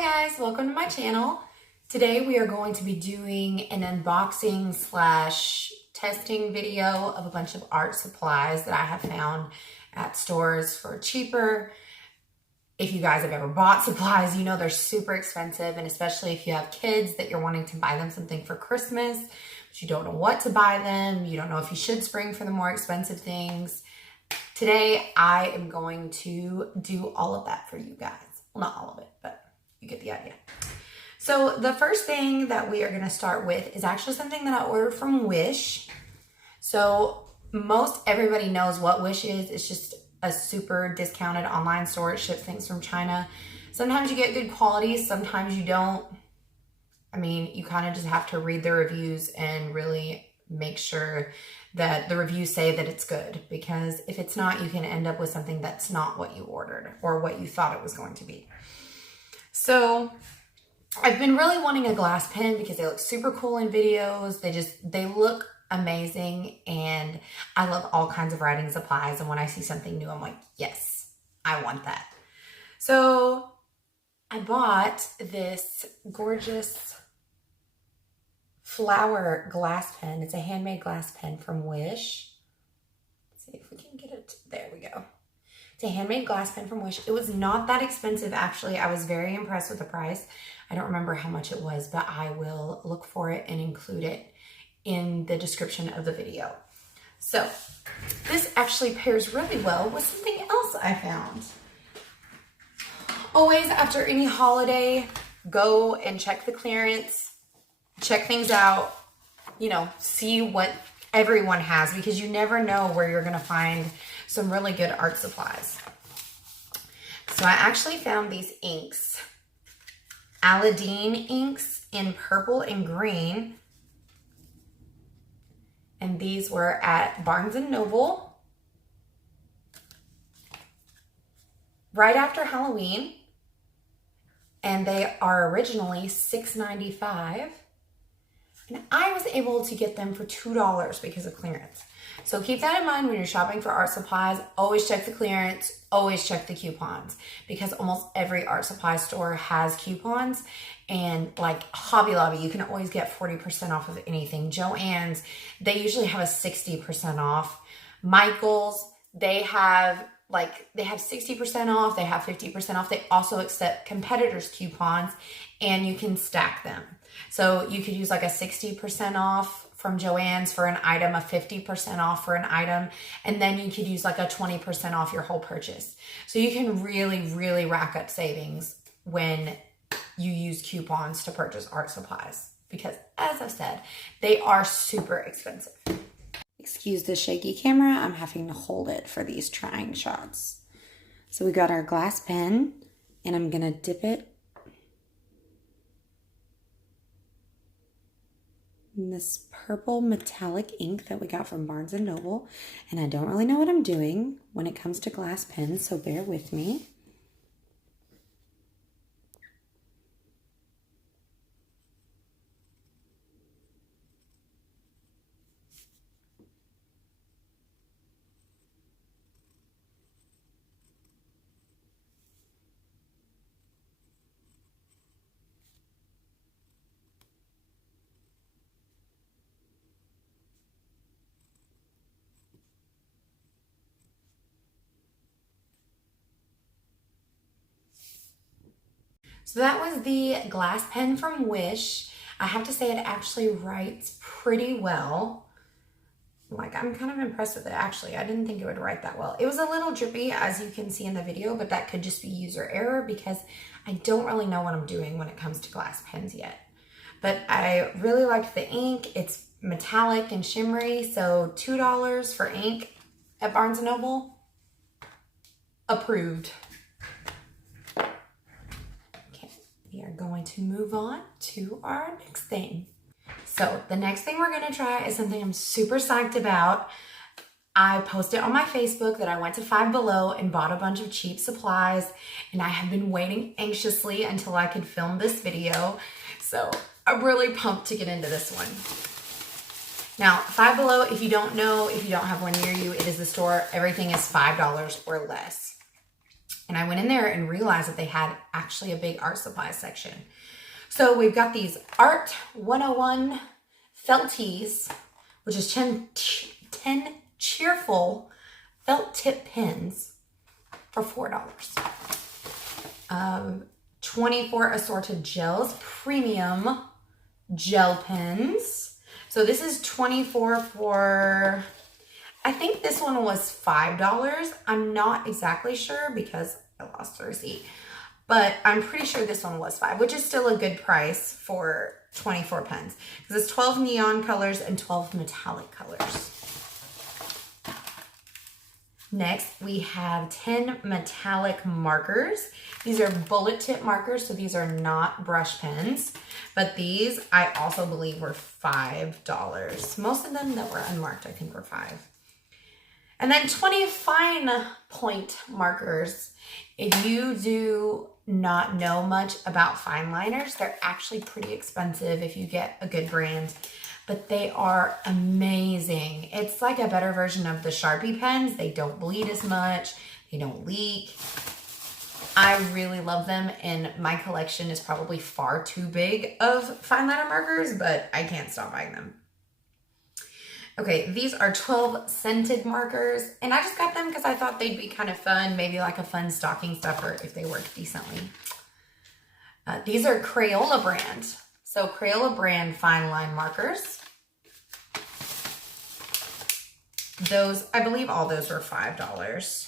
Hi guys, welcome to my channel. Today we are going to be doing an unboxing slash testing video of a bunch of art supplies that I have found at stores for cheaper. If you guys have ever bought supplies, you know they're super expensive, and especially if you have kids that you're wanting to buy them something for Christmas, but you don't know what to buy them, you don't know if you should spring for the more expensive things. Today I am going to do all of that for you guys. Well, not all of it, but you get the idea. So the first thing that we are going to start with is actually something that I ordered from Wish. So most everybody knows what Wish is. It's just a super discounted online store. It ships things from China. Sometimes you get good quality, sometimes you don't. I mean, you kind of just have to read the reviews and really make sure that the reviews say that it's good, because if it's not, you can end up with something that's not what you ordered or what you thought it was going to be. So I've been really wanting a glass pen because they look super cool in videos. They look amazing, and I love all kinds of writing supplies. And when I see something new, I'm like, yes, I want that. So I bought this gorgeous flower glass pen. It's a handmade glass pen from Wish. Let's see if we can get it. There we go. It's a handmade glass pen from Wish. It was not that expensive, actually. I was very impressed with the price. I don't remember how much it was, but I will look for it and include it in the description of the video. So this actually pairs really well with something else I found. Always after any holiday, go and check the clearance, check things out, you know, see what everyone has, because you never know where you're gonna find some really good art supplies. So I actually found these inks, Aladdin inks in purple and green. And these were at Barnes & Noble right after Halloween. And they are originally $6.95. And I was able to get them for $2 because of clearance. So keep that in mind when you're shopping for art supplies. Always check the clearance, always check the coupons, because almost every art supply store has coupons. And like Hobby Lobby, you can always get 40% off of anything. Joann's, they usually have a 60% off. Michael's, they have 60% off, they have 50% off. They also accept competitors' coupons, and you can stack them. So you could use like a 60% off from Joann's for an item, a 50% off for an item, and then you could use like a 20% off your whole purchase. So you can really, really rack up savings when you use coupons to purchase art supplies, because as I've said, they are super expensive. Excuse the shaky camera, I'm having to hold it for these trying shots. So we got our glass pen, and I'm gonna dip it in this purple metallic ink that we got from Barnes & Noble. And I don't really know what I'm doing when it comes to glass pens, so bear with me. So that was the glass pen from Wish. I have to say it actually writes pretty well. Like, I'm kind of impressed with it, actually. I didn't think it would write that well. It was a little drippy, as you can see in the video, but that could just be user error, because I don't really know what I'm doing when it comes to glass pens yet. But I really liked the ink. It's metallic and shimmery, so $2 for ink at Barnes & Noble. Approved. We are going to move on to our next thing. So the next thing we're gonna try is something I'm super psyched about. I posted on my Facebook that I went to Five Below and bought a bunch of cheap supplies, and I have been waiting anxiously until I could film this video. So I'm really pumped to get into this one. Now, Five Below, if you don't know, if you don't have one near you, it is the store, everything is $5 or less. And I went in there and realized that they had actually a big art supplies section. So we've got these Art 101 felt tees, which is 10 cheerful felt tip pens for $4. 24 assorted gels, premium gel pens. So this is 24 for, I think this one was $5. I'm not exactly sure because I lost the receipt, but I'm pretty sure this one was $5, which is still a good price for 24 pens because it's 12 neon colors and 12 metallic colors. Next, we have 10 metallic markers. These are bullet tip markers, so these are not brush pens, but these I also believe were $5. Most of them that were unmarked, I think, were $5. And then 20 fine point markers. If you do not know much about fine liners, they're actually pretty expensive if you get a good brand, but they are amazing. It's like a better version of the Sharpie pens. They don't bleed as much. They don't leak. I really love them, and my collection is probably far too big of fine liner markers, but I can't stop buying them. Okay, these are 12 scented markers, and I just got them because I thought they'd be kind of fun, maybe like a fun stocking stuffer if they work decently. These are Crayola brand. So Crayola brand fine line markers. Those, I believe all those were $5.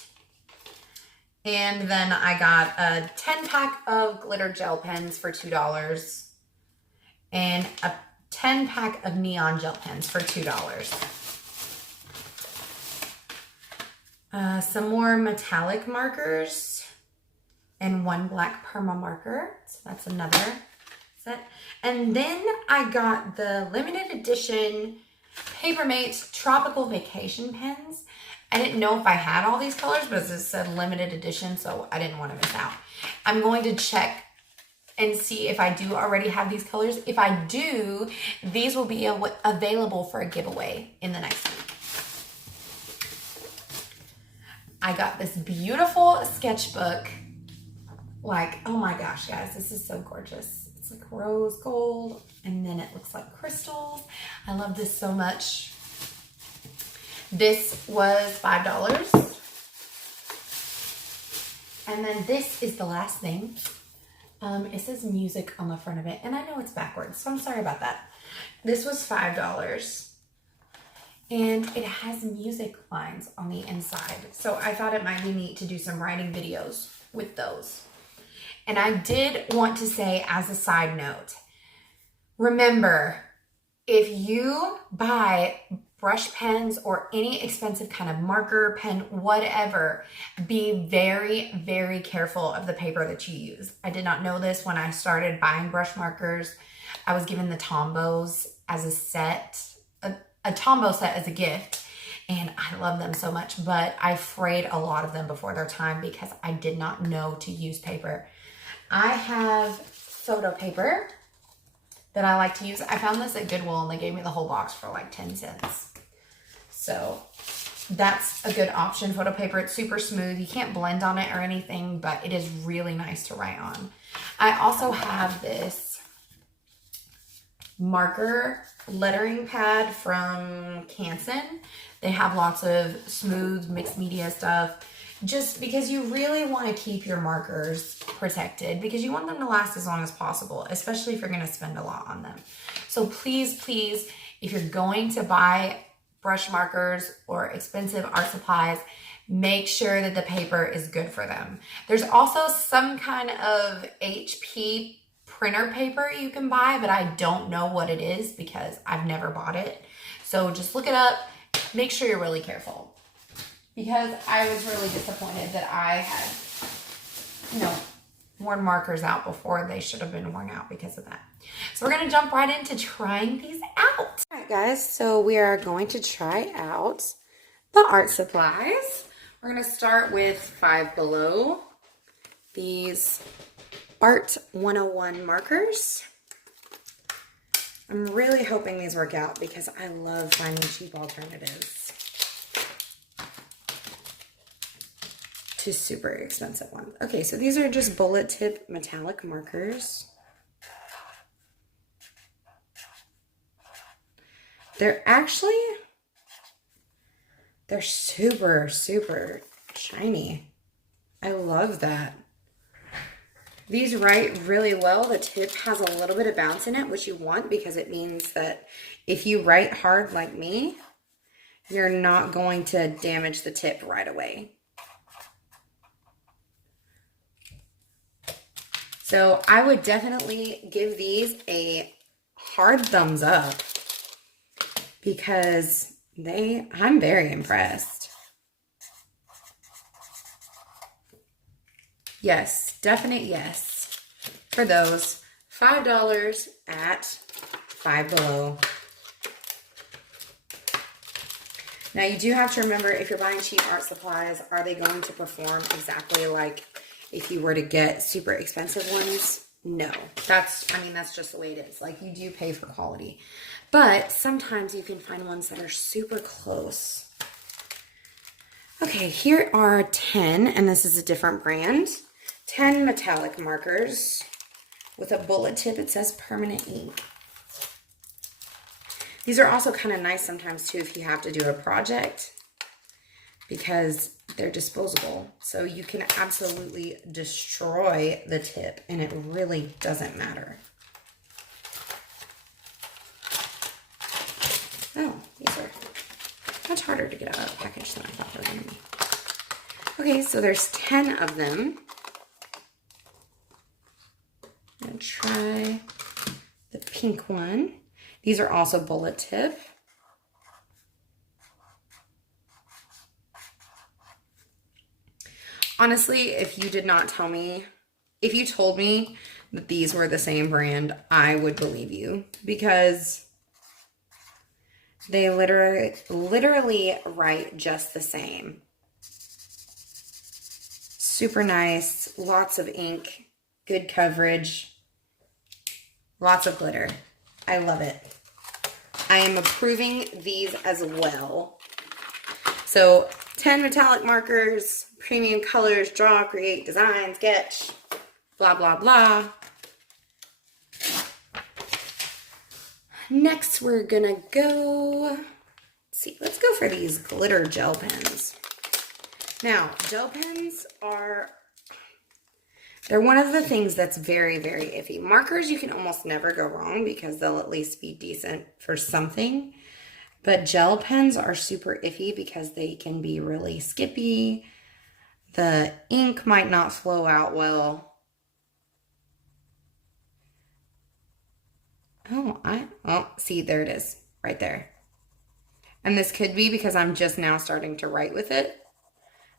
And then I got a 10 pack of glitter gel pens for $2 and a 10 pack of neon gel pens for $2. Some more metallic markers and one black perma marker. So that's another set. And then I got the limited edition Papermate Tropical Vacation pens. I didn't know if I had all these colors, but it said limited edition, so I didn't want to miss out. I'm going to check and see if I do already have these colors. If I do, these will be available for a giveaway in the next week. I got this beautiful sketchbook. Like, oh my gosh, guys, this is so gorgeous. It's like rose gold, and then it looks like crystals. I love this so much. This was $5. And then this is the last thing. It says music on the front of it, and I know it's backwards, so I'm sorry about that. This was $5. And it has music lines on the inside. So I thought it might be neat to do some writing videos with those. And I did want to say as a side note, remember, if you buy brush pens or any expensive kind of marker, pen, whatever, be very, very careful of the paper that you use. I did not know this when I started buying brush markers. I was given the Tombows as a set, a Tombow set as a gift, and I love them so much, but I frayed a lot of them before their time because I did not know to use paper. I have photo paper that I like to use. I found this at Goodwill, and they gave me the whole box for like 10 cents. So that's a good option. Photo paper, it's super smooth. You can't blend on it or anything, but it is really nice to write on. I also have this marker lettering pad from Canson. They have lots of smooth mixed media stuff, just because you really want to keep your markers protected because you want them to last as long as possible, especially if you're going to spend a lot on them. So please, please, if you're going to buy brush markers or expensive art supplies, make sure that the paper is good for them. There's also some kind of HP printer paper you can buy, but I don't know what it is because I've never bought it. So just look it up. Make sure you're really careful, because I was really disappointed that I had, worn markers out before they should have been worn out because of that. So we're going to jump right into trying these out. All right, guys, so we are going to try out the art supplies. We're going to start with Five Below, these Art 101 markers. I'm really hoping these work out because I love finding cheap alternatives. to super expensive ones. Okay, so these are just bullet tip metallic markers. They're super, super shiny. I love that. These write really well. The tip has a little bit of bounce in it, which you want because it means that if you write hard like me, you're not going to damage the tip right away. So I would definitely give these a hard thumbs up because I'm very impressed. Yes, definite yes for those. $5 at Five Below. Now you do have to remember, if you're buying cheap art supplies, are they going to perform exactly like if you were to get super expensive ones? No, that's just the way it is. Like, you do pay for quality, but sometimes you can find ones that are super close. Okay, here are 10, and this is a different brand. 10 metallic markers with a bullet tip. It says permanent ink. These are also kind of nice sometimes too if you have to do a project, because they're disposable. So you can absolutely destroy the tip and it really doesn't matter. Oh, these are much harder to get out of the package than I thought they were going to be. Okay, so there's 10 of them. I'm going to try the pink one. These are also bullet tip. Honestly, if you did not tell me, if you told me that these were the same brand, I would believe you, because they literally write just the same. Super nice, lots of ink, good coverage, lots of glitter. I love it. I am approving these as well. So 10 metallic markers, premium colors, draw, create, design, sketch, blah, blah, blah. Next, we're gonna go, let's go for these glitter gel pens. Now, gel pens they're one of the things that's very, very iffy. Markers, you can almost never go wrong because they'll at least be decent for something. But gel pens are super iffy because they can be really skippy. The ink might not flow out well. Oh, see, there it is, right there. And this could be because I'm just now starting to write with it.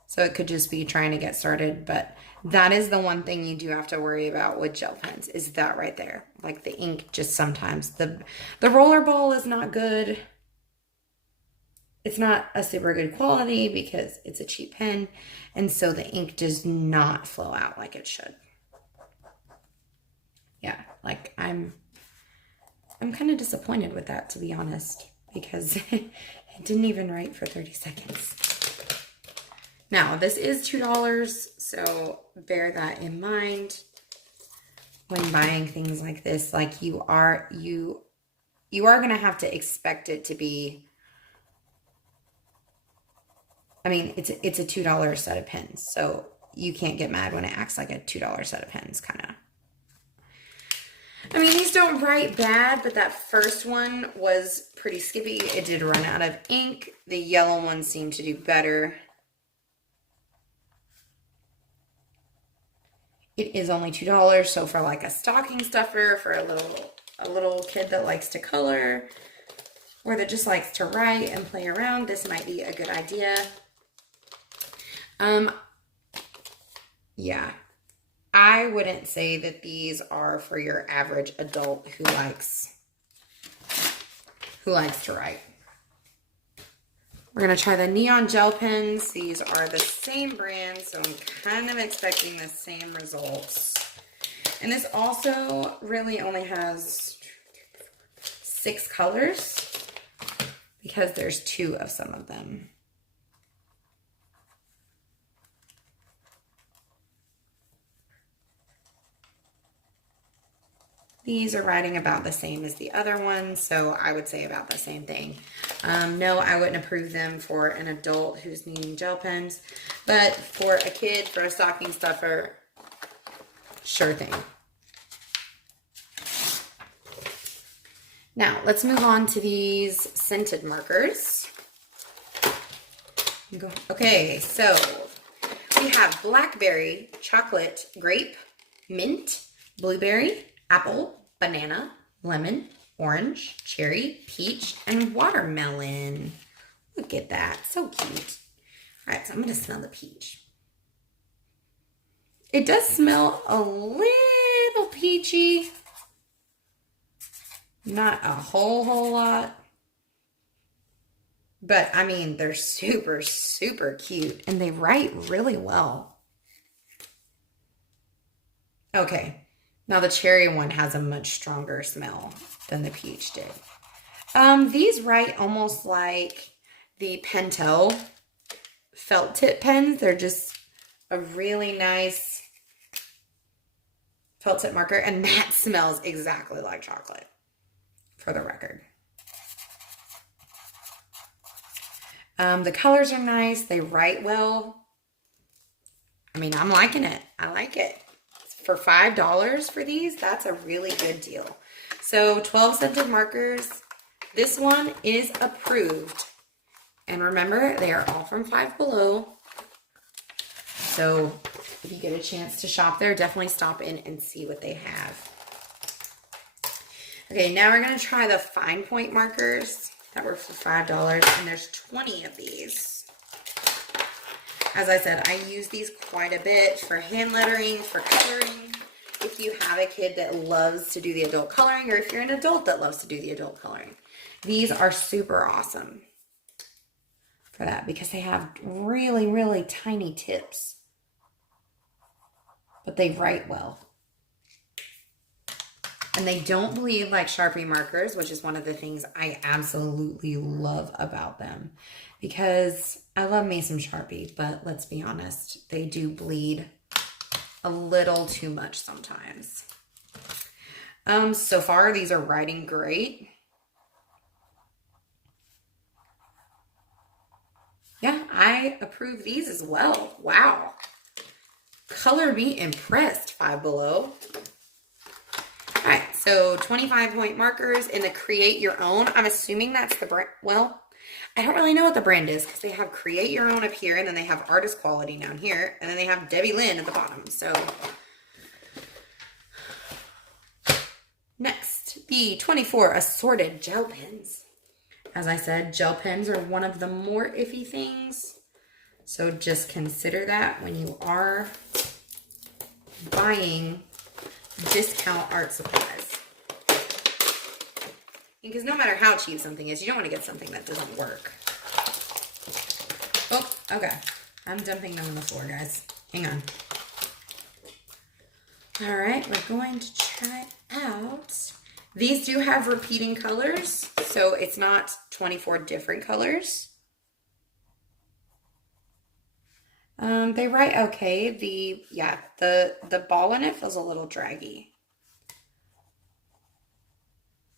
So it could just be trying to get started, but that is the one thing you do have to worry about with gel pens, is that right there. Like, the ink just sometimes, the rollerball is not good. It's not a super good quality because it's a cheap pen, and so the ink does not flow out like it should. Yeah, like I'm kind of disappointed with that, to be honest, because it didn't even write for 30 seconds. Now, this is $2, so bear that in mind when buying things like this. Like, you are going to have to expect it to be, I mean, it's a $2 set of pens, so you can't get mad when it acts like a $2 set of pens, kind of. I mean, these don't write bad, but that first one was pretty skippy. It did run out of ink. The yellow one seemed to do better. It is only $2, so for like a stocking stuffer, for a little kid that likes to color, or that just likes to write and play around, this might be a good idea. Yeah, I wouldn't say that these are for your average adult who likes to write. We're going to try the neon gel pens. These are the same brand, so I'm kind of expecting the same results. And this also really only has 6 colors because there's 2 of some of them. These are writing about the same as the other ones, so I would say about the same thing. No, I wouldn't approve them for an adult who's needing gel pens, but for a kid, for a stocking stuffer, sure thing. Now, let's move on to these scented markers. Okay, so we have blackberry, chocolate, grape, mint, blueberry, apple, banana, lemon, orange, cherry, peach, and watermelon. Look at that, so cute. All right, so I'm gonna smell the peach. It does smell a little peachy. Not a whole lot. But, I mean, they're super, super cute. And they write really well. Okay. Now, the cherry one has a much stronger smell than the peach did. These write almost like the Pentel felt tip pens. They're just a really nice felt tip marker. And that smells exactly like chocolate, for the record. The colors are nice. They write well. I mean, I'm liking it. I like it. For $5 for these, that's a really good deal. So 12 scented markers. This one is approved. And remember, they are all from Five Below. So if you get a chance to shop there, definitely stop in and see what they have. Okay, now we're going to try the fine point markers that were for $5, and there's 20 of these. As I said, I use these quite a bit for hand lettering, for coloring. If you have a kid that loves to do the adult coloring, or if you're an adult that loves to do the adult coloring, these are super awesome for that because they have really, really tiny tips, but they write well. And they don't bleed like Sharpie markers, which is one of the things I absolutely love about them. Because I love me some Sharpie, but let's be honest, they do bleed a little too much sometimes. So far, these are writing great. Yeah, I approve these as well. Wow. Color me impressed, Five Below. All right, so 25 point markers in the Create Your Own. I'm assuming that's the brand. Well, I don't really know what the brand is because they have Create Your Own up here and then they have Artist Quality down here and then they have Debbie Lynn at the bottom. So next, the 24 assorted gel pens. As I said, gel pens are one of the more iffy things. So just consider that when you are buying discount art supplies. Because no matter how cheap something is, you don't want to get something that doesn't work. Oh, okay. I'm dumping them on the floor, guys. Hang on. All right, we're going to try out. These do have repeating colors, so it's not 24 different colors. They write okay. The ball in it feels a little draggy.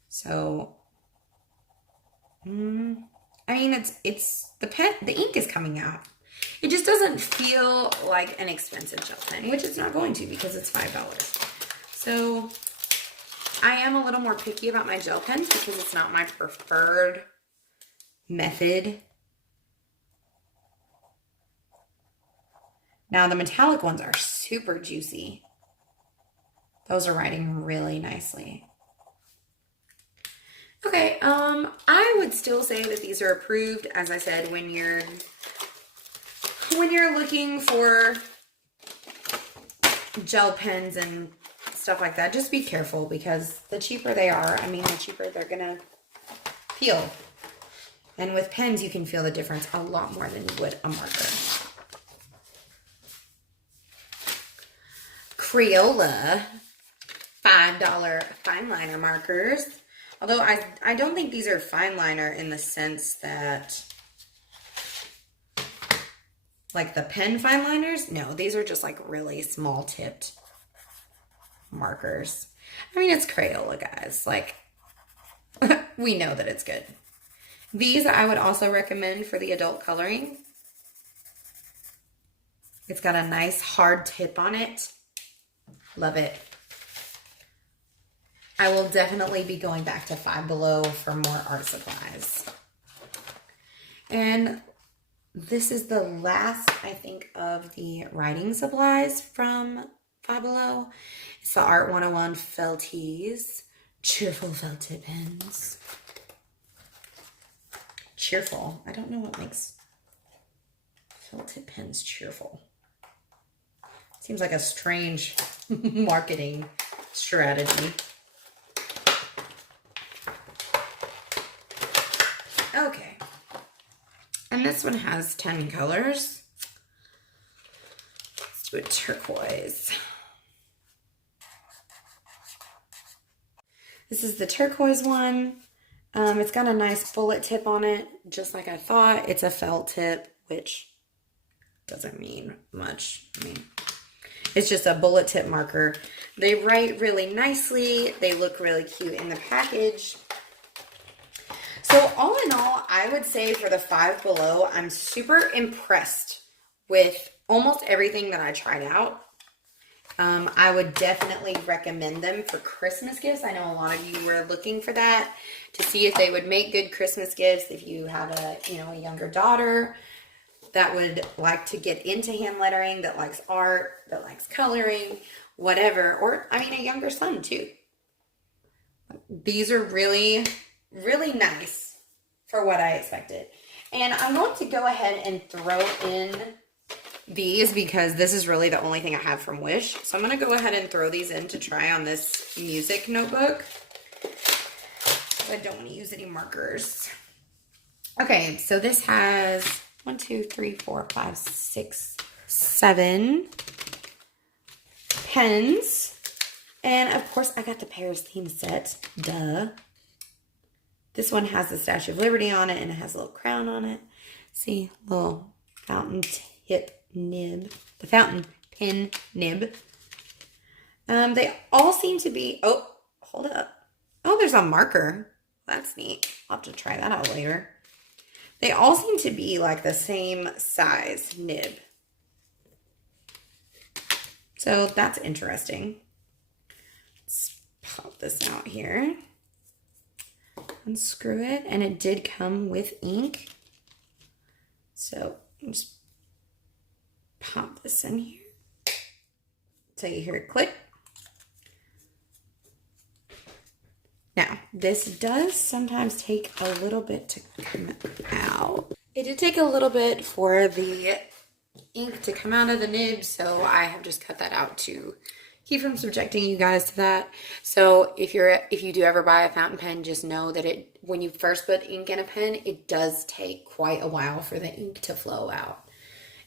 So, I mean, it's the ink is coming out. It just doesn't feel like an expensive gel pen, which it's not going to because it's $5. So, I am a little more picky about my gel pens because it's not my preferred method. Now, the metallic ones are super juicy. Those are writing really nicely. Okay, I would still say that these are approved, as I said, when you're looking for gel pens and stuff like that. Just be careful because the cheaper they are, the cheaper they're gonna feel. And with pens, you can feel the difference a lot more than you would a marker. Crayola $5 fine liner markers. Although I don't think these are fine liner in the sense that, like the pen fine liners. No, these are just like really small tipped markers. I mean, it's Crayola, guys. Like, we know that it's good. These I would also recommend for the adult coloring. It's got a nice hard tip on it. Love it. I will definitely be going back to Five Below for more art supplies. And this is the last, I think, of the writing supplies from Five Below. It's the Art 101 Felties. Cheerful felt tip pens. Cheerful. I don't know what makes felt tip pens cheerful. Seems like a strange marketing strategy. Okay. And this one has 10 colors. Let's do a turquoise. This is the turquoise one. It's got a nice bullet tip on it, just like I thought. It's a felt tip, which doesn't mean much. I mean, it's just a bullet tip marker. They write really nicely. They look really cute in the package. So all in all, I would say for the Five Below, I'm super impressed with almost everything that I tried out. I would definitely recommend them for Christmas gifts. I know a lot of you were looking for that to see if they would make good Christmas gifts. If you have a younger daughter that would like to get into hand lettering, that likes art, that likes coloring, whatever, or I mean a younger son too. These are really, really nice for what I expected. And I'm going to go ahead and throw in these because this is really the only thing I have from Wish. So I'm going to go ahead and throw these in to try on this music notebook. I don't want to use any markers. Okay, so this has 1, 2, 3, 4, 5, 6, 7 pens. And of course I got the Paris theme set. Duh. This one has the Statue of Liberty on it and it has a little crown on it. See, little fountain tip nib, the fountain pen nib. They all seem to be, oh, hold up. Oh, there's a marker. That's neat. I'll have to try that out later. They all seem to be like the same size nib. So that's interesting. Let's pop this out here. Unscrew it. And it did come with ink. So just pop this in here so you hear it click. Now, this does sometimes take a little bit to come out. It did take a little bit for the ink to come out of the nib, so I have just cut that out to keep from subjecting you guys to that. So if you do ever buy a fountain pen, just know that when you first put ink in a pen, it does take quite a while for the ink to flow out.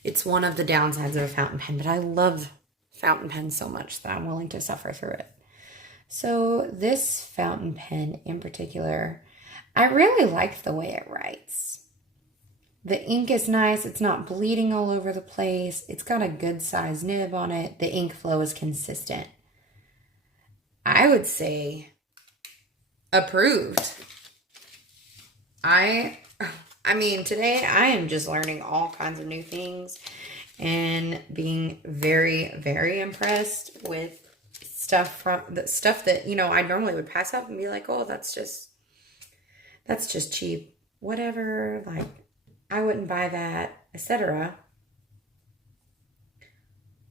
It's one of the downsides of a fountain pen, but I love fountain pens so much that I'm willing to suffer through it. So this fountain pen in particular, I really like the way it writes. The ink is nice. It's not bleeding all over the place. It's got a good size nib on it. The ink flow is consistent. I would say approved. I mean, today I am just learning all kinds of new things and being very, very impressed with stuff that, you know, I normally would pass up and be like, oh, that's just cheap, whatever, like, I wouldn't buy that, etc.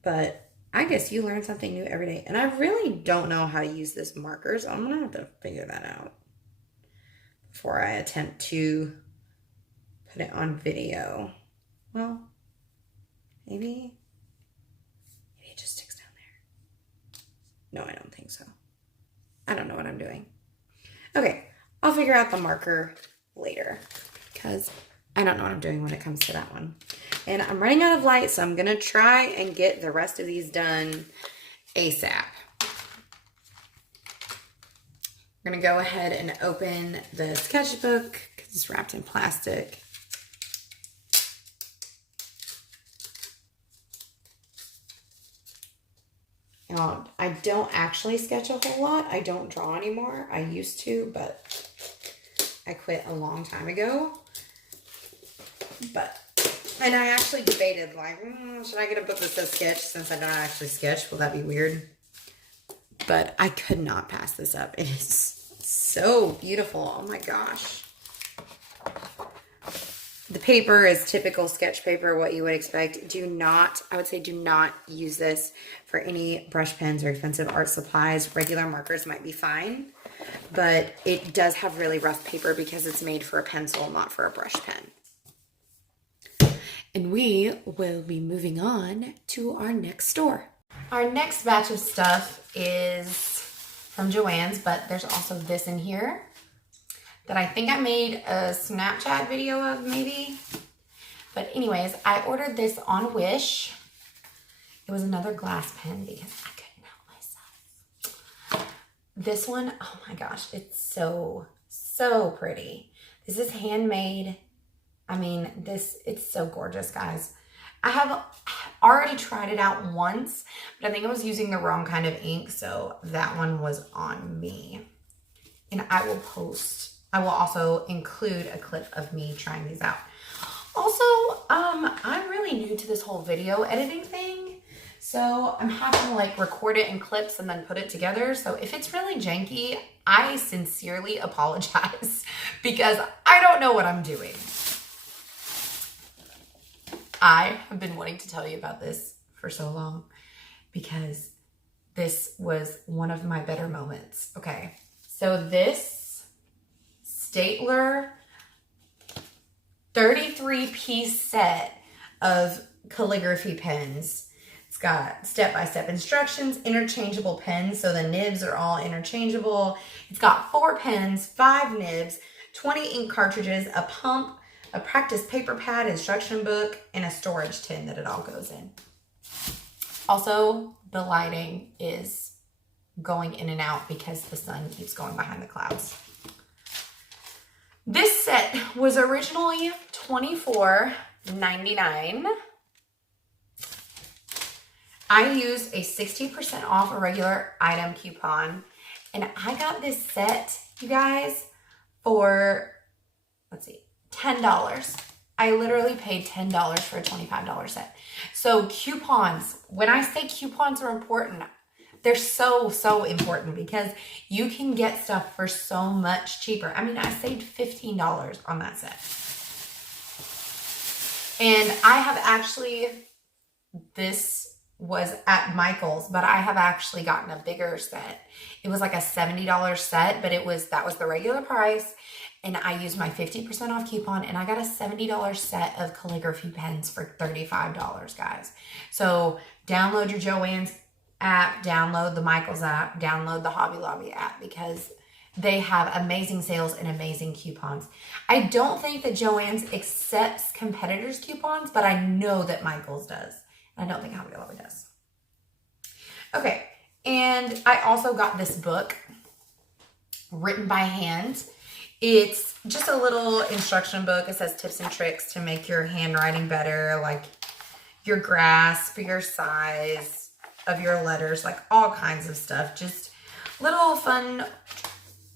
But I guess you learn something new every day. And I really don't know how to use this marker, so I'm going to have to figure that out before I attempt to put it on video. Well, maybe it just sticks down there. No, I don't think so. I don't know what I'm doing. Okay, I'll figure out the marker later because I don't know what I'm doing when it comes to that one. And I'm running out of light, so I'm going to try and get the rest of these done ASAP. I'm going to go ahead and open the sketchbook because it's wrapped in plastic. Now, I don't actually sketch a whole lot. I don't draw anymore. I used to, but I quit a long time ago. And I actually debated, like, should I get a book that says sketch since I don't actually sketch? Will that be weird? But I could not pass this up. It is so beautiful. Oh my gosh. The paper is typical sketch paper, what you would expect. I would say do not use this for any brush pens or expensive art supplies. Regular markers might be fine, but it does have really rough paper because it's made for a pencil, not for a brush pen. And we will be moving on to our next store. Our next batch of stuff is from Joann's, but there's also this in here that I think I made a Snapchat video of maybe. But anyways, I ordered this on Wish. It was another glass pen because I couldn't help myself. This one, oh my gosh, it's so, so pretty. This is handmade. I mean, it's so gorgeous, guys. I have already tried it out once, but I think I was using the wrong kind of ink, so that one was on me. And I will also include a clip of me trying these out. Also, I'm really new to this whole video editing thing, so I'm having to like record it in clips and then put it together. So if it's really janky, I sincerely apologize because I don't know what I'm doing. I have been wanting to tell you about this for so long because this was one of my better moments. Okay, so this Staedtler 33-piece set of calligraphy pens. It's got step-by-step instructions, interchangeable pens, so the nibs are all interchangeable. It's got 4 pens, 5 nibs, 20 ink cartridges, a pump, a practice paper pad, instruction book, and a storage tin that it all goes in. Also, the lighting is going in and out because the sun keeps going behind the clouds. This set was originally $24.99. I used a 60% off a regular item coupon, and I got this set, you guys, for, let's see, $10. I literally paid $10 for a $25 set. So coupons, when I say coupons are important, they're so, so important because you can get stuff for so much cheaper. I mean, I saved $15 on that set. And I have actually, this was at Michael's, but I have actually gotten a bigger set. It was like a $70 set, but that was the regular price. And I used my 50% off coupon and I got a $70 set of calligraphy pens for $35, guys. So download your Joann's app, download the Michael's app, download the Hobby Lobby app because they have amazing sales and amazing coupons. I don't think that Joann's accepts competitors' coupons, but I know that Michael's does. I don't think Hobby Lobby does. Okay, and I also got this book written by hand. It's just a little instruction book. It says tips and tricks to make your handwriting better, like your grasp, your size of your letters, like all kinds of stuff. Just little fun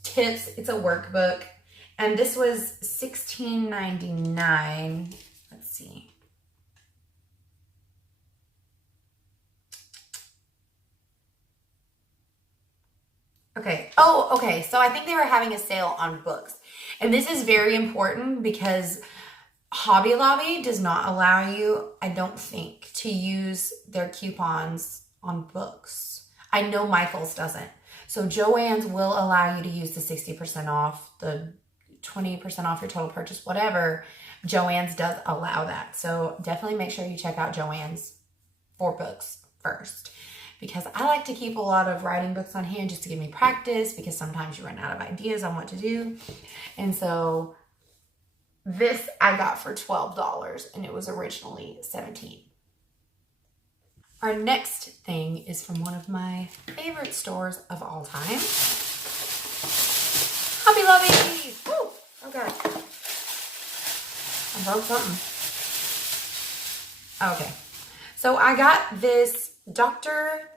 tips. It's a workbook. And this was $16.99. Let's see. Okay. Oh, okay. So I think they were having a sale on books. And this is very important because Hobby Lobby does not allow you, I don't think, to use their coupons on books. I know Michael's doesn't. So Joann's will allow you to use the 60% off, the 20% off your total purchase, whatever. Joann's does allow that. So definitely make sure you check out Joann's for books first. Because I like to keep a lot of writing books on hand just to give me practice because sometimes you run out of ideas on what to do. And so this I got for $12 and it was originally $17. Our next thing is from one of my favorite stores of all time. Hobby Lobby! Woo! Oh God. I broke something. Okay. So I got this Dr.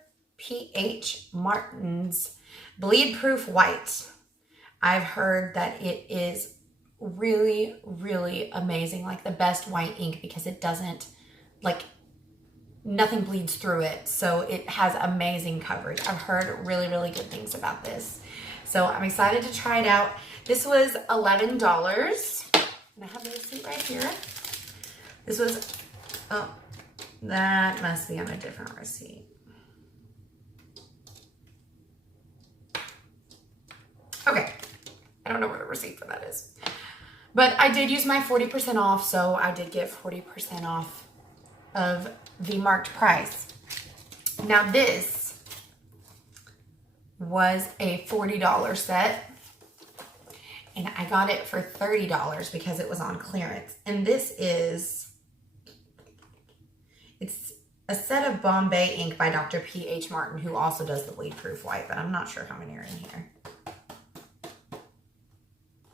P.H. Martin's Bleed Proof White. I've heard that it is really, really amazing, like the best white ink because it doesn't, like, nothing bleeds through it. So it has amazing coverage. I've heard really, really good things about this. So I'm excited to try it out. This was $11. And I have the receipt right here. This was, oh, that must be on a different receipt. Okay, I don't know where the receipt for that is. But I did use my 40% off, so I did get 40% off of the marked price. Now this was a $40 set, and I got it for $30 because it was on clearance. And this is, it's a set of Bombay ink by Dr. P.H. Martin, who also does the Bleed Proof White, but I'm not sure how many are in here.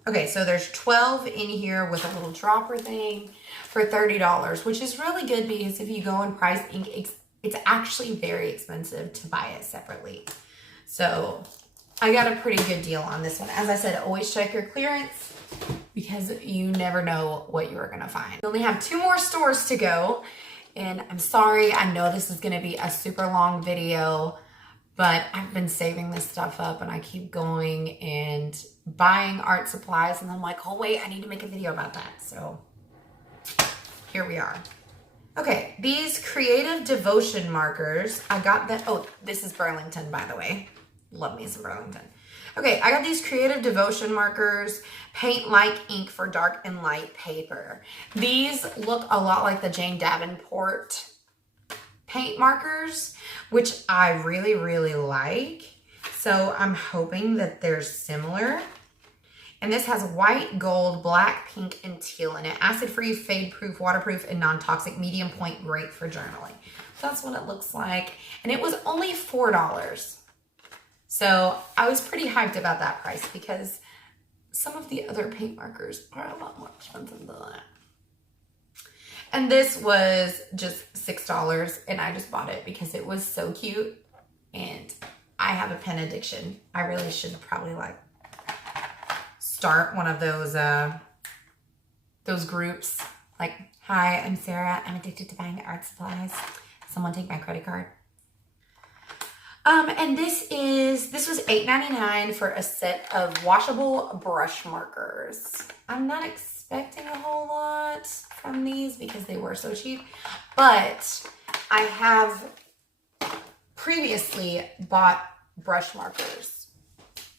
Okay, so there's 12 in here with a little dropper thing for $30, which is really good because if you go and price ink, it's actually very expensive to buy it separately. So I got a pretty good deal on this one. As I said, always check your clearance because you never know what you're gonna find. We only have 2 more stores to go, and I'm sorry, I know this is gonna be a super long video, but I've been saving this stuff up and I keep going and buying art supplies, and I'm like, oh wait, I need to make a video about that. So here we are. Okay, these Creative Devotion markers, I got that, oh, this is Burlington, by the way. Love me some Burlington. Okay, I got these Creative Devotion markers, paint like ink for dark and light paper. These look a lot like the Jane Davenport paint markers, which I really, really like. So I'm hoping that they're similar. And this has white, gold, black, pink, and teal in it. Acid-free, fade-proof, waterproof, and non-toxic, medium point, great for journaling. So that's what it looks like. And it was only $4. So I was pretty hyped about that price because some of the other paint markers are a lot more expensive than that. And this was just $6, and I just bought it because it was so cute. And I have a pen addiction. I really should probably like start one of those groups. Like, hi, I'm Sarah. I'm addicted to buying art supplies. Someone take my credit card. And this was $8.99 for a set of washable brush markers. I'm not expecting a whole lot from these because they were so cheap, but I have previously bought brush markers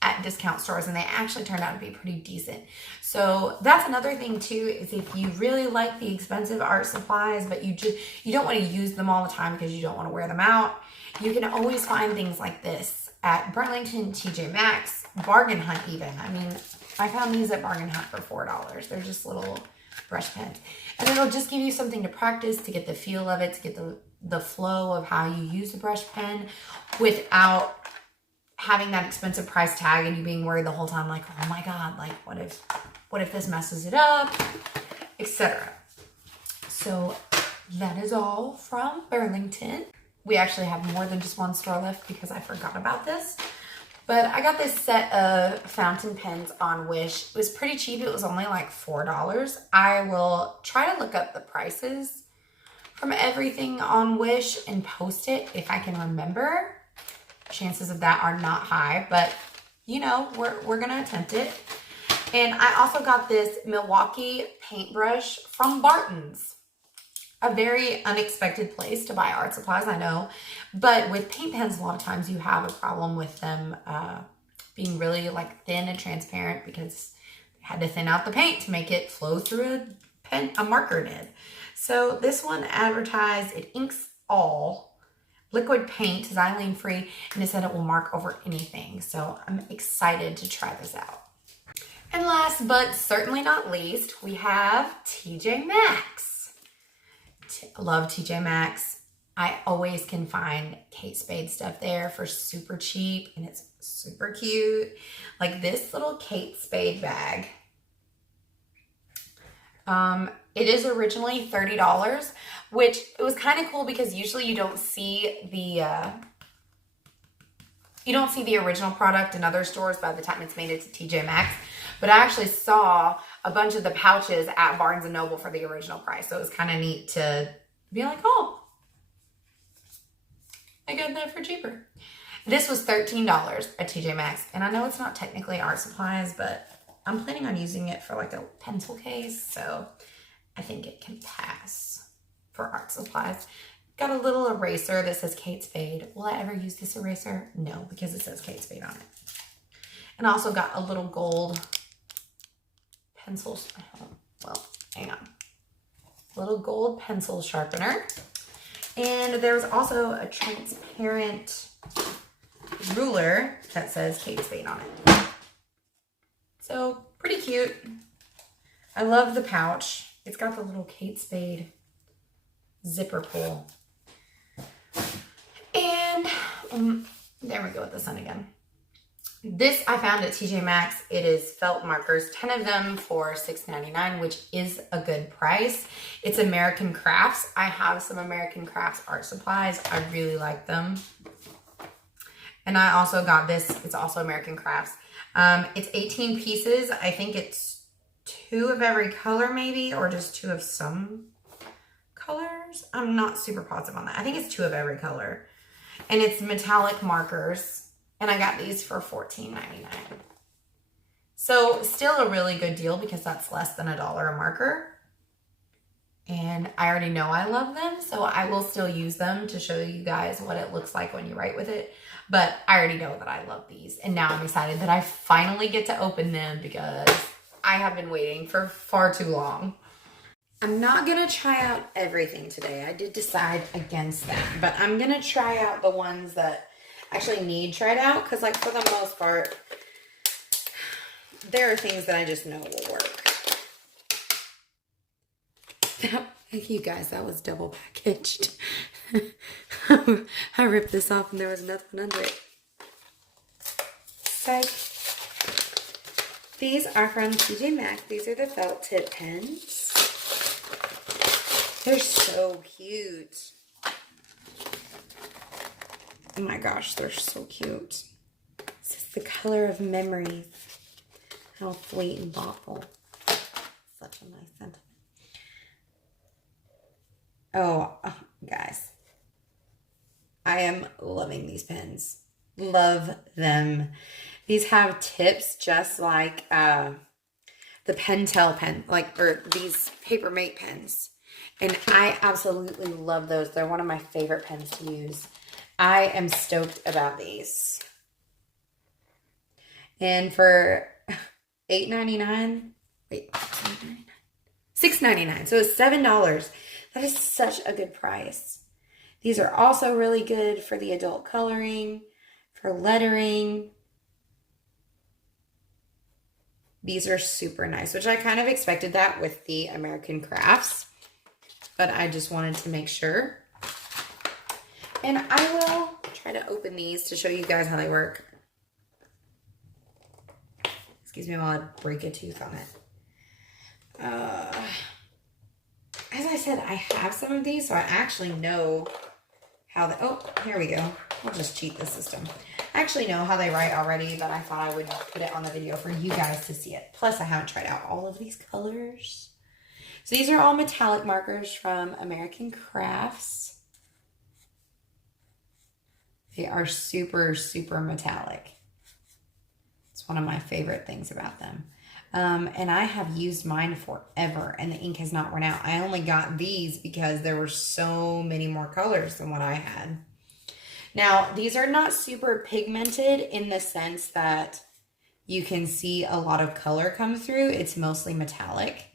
at discount stores and they actually turned out to be pretty decent. So that's another thing too, is if you really like the expensive art supplies, but you don't want to use them all the time because you don't want to wear them out, you can always find things like this at Burlington, TJ Maxx, Bargain Hunt even. I mean, I found these at Bargain Hunt for $4. They're just little brush pens. And it'll just give you something to practice, to get the feel of it, to get the flow of how you use the brush pen without having that expensive price tag and you being worried the whole time, like, oh my God, like what if this messes it up, etc. So that is all from Burlington. We actually have more than just one store left because I forgot about this. But I got this set of fountain pens on Wish. It was pretty cheap. It was only like $4. I will try to look up the prices from everything on Wish and post it if I can remember. Chances of that are not high, but you know, we're gonna attempt it. And I also got this Milwaukee paintbrush from Barton's. A very unexpected place to buy art supplies, I know. But with paint pens, a lot of times you have a problem with them being really like thin and transparent because they had to thin out the paint to make it flow through a marker did. So this one advertised, it inks all, liquid paint, xylene free, and it said it will mark over anything. So I'm excited to try this out. And last but certainly not least, we have TJ Maxx. Love TJ Maxx. I always can find Kate Spade stuff there for super cheap, and it's super cute. Like this little Kate Spade bag. It is originally $30, which it was kind of cool because usually you don't see You don't see the original product in other stores by the time it's made it to TJ Maxx. But I actually saw a bunch of the pouches at Barnes & Noble for the original price. So it was kind of neat to be like, oh, I got that for cheaper. This was $13 at TJ Maxx. And I know it's not technically art supplies, but I'm planning on using it for like a pencil case. So I think it can pass for art supplies. Got a little eraser that says Kate Spade. Will I ever use this eraser? No, because it says Kate Spade on it. And I also got a little gold pencil, well, hang on. Little gold pencil sharpener. And there was also a transparent ruler that says Kate Spade on it. So pretty cute. I love the pouch. It's got the little Kate Spade zipper pull. And there we go with the sun again. This I found at TJ Maxx. It is felt markers, 10 of them for $6.99, which is a good price. It's American Crafts. I have some American Crafts art supplies. I really like them. And I also got this. It's also American Crafts. It's 18 pieces. I think it's 2 of every color maybe, or just 2 of some colors. I'm not super positive on that. I think it's 2 of every color. And it's metallic markers. And I got these for $14.99. So still a really good deal because that's less than $1 a marker. And I already know I love them, so I will still use them to show you guys what it looks like when you write with it. But I already know that I love these. And now I'm excited that I finally get to open them because I have been waiting for far too long. I'm not going to try out everything today. I did decide against that. But I'm going to try out the ones that actually need tried out, because like for the most part there are things that I just know will work. You guys, that was double packaged. I ripped this off and there was nothing under it. Psych. These are from TJ Maxx. These are the felt tip pens. They're so cute. Oh my gosh, they're so cute. This is the color of memories. How sweet and thoughtful. Such a nice sentiment. Oh, guys. I am loving these pens. Love them. These have tips just like the Pentel pen, or these Papermate pens. And I absolutely love those. They're one of my favorite pens to use. I am stoked about these. And for $8.99, wait, $6.99. So it's $7. That is such a good price. These are also really good for the adult coloring, for lettering. These are super nice, which I kind of expected that with the American Crafts, but I just wanted to make sure. And I will try to open these to show you guys how they work. Excuse me while I break a tooth on it. As I said, I have some of these, so I actually know how they... Oh, here we go. I'll just cheat the system. I actually know how they write already, but I thought I would put it on the video for you guys to see it. Plus, I haven't tried out all of these colors. So these are all metallic markers from American Crafts. They are super, super metallic. It's one of my favorite things about them. And I have used mine forever, and the ink has not run out. I only got these because there were so many more colors than what I had. Now, these are not super pigmented in the sense that you can see a lot of color come through. It's mostly metallic.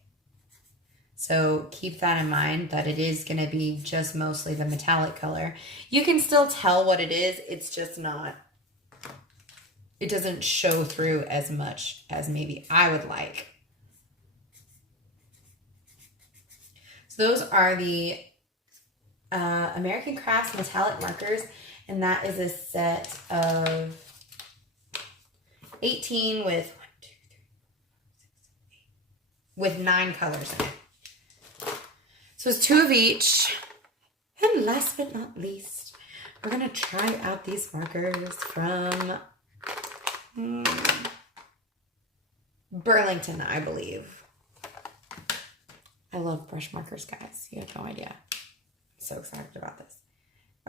So keep that in mind, that it is going to be just mostly the metallic color. You can still tell what it is. It's just not, it doesn't show through as much as maybe I would like. So those are the American Crafts metallic markers. And that is a set of 18 with 9 colors in it. So it's 2 of each. And last but not least, we're going to try out these markers from Burlington, I believe. I love brush markers, guys. You have no idea. I'm so excited about this.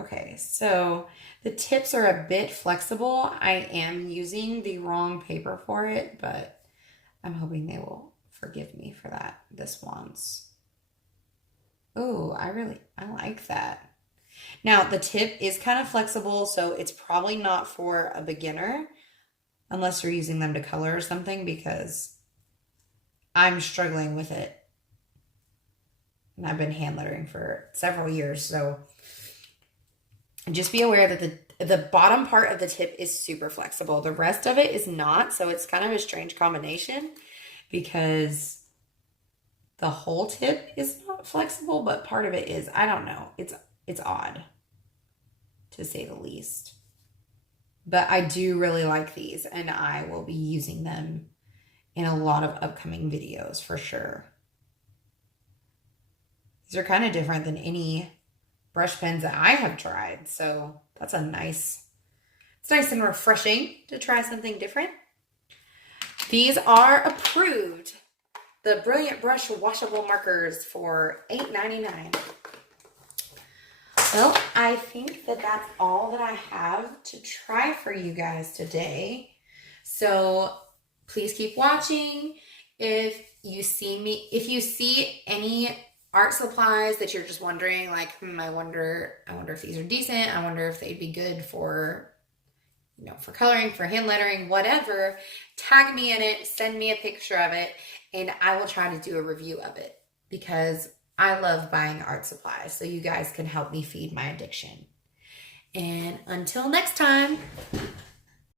Okay, so the tips are a bit flexible. I am using the wrong paper for it, but I'm hoping they will forgive me for that this once. Oh, I like that. Now, the tip is kind of flexible, so it's probably not for a beginner unless you're using them to color or something, because I'm struggling with it. And I've been hand lettering for several years, so just be aware that the bottom part of the tip is super flexible. The rest of it is not, so it's kind of a strange combination because the whole tip is not flexible, but part of it is. I don't know. It's odd, to say the least. But I do really like these, and I will be using them in a lot of upcoming videos for sure. These are kind of different than any brush pens that I have tried, so that's it's nice and refreshing to try something different. These are approved. The Brilliant Brush washable markers for $8.99. Well, I think that that's all that I have to try for you guys today. So please keep watching. If you see any art supplies that you're just wondering, like, I wonder if these are decent. I wonder if they'd be good for, for coloring, for hand lettering, whatever. Tag me in it, send me a picture of it, and I will try to do a review of it because I love buying art supplies, so you guys can help me feed my addiction. And until next time.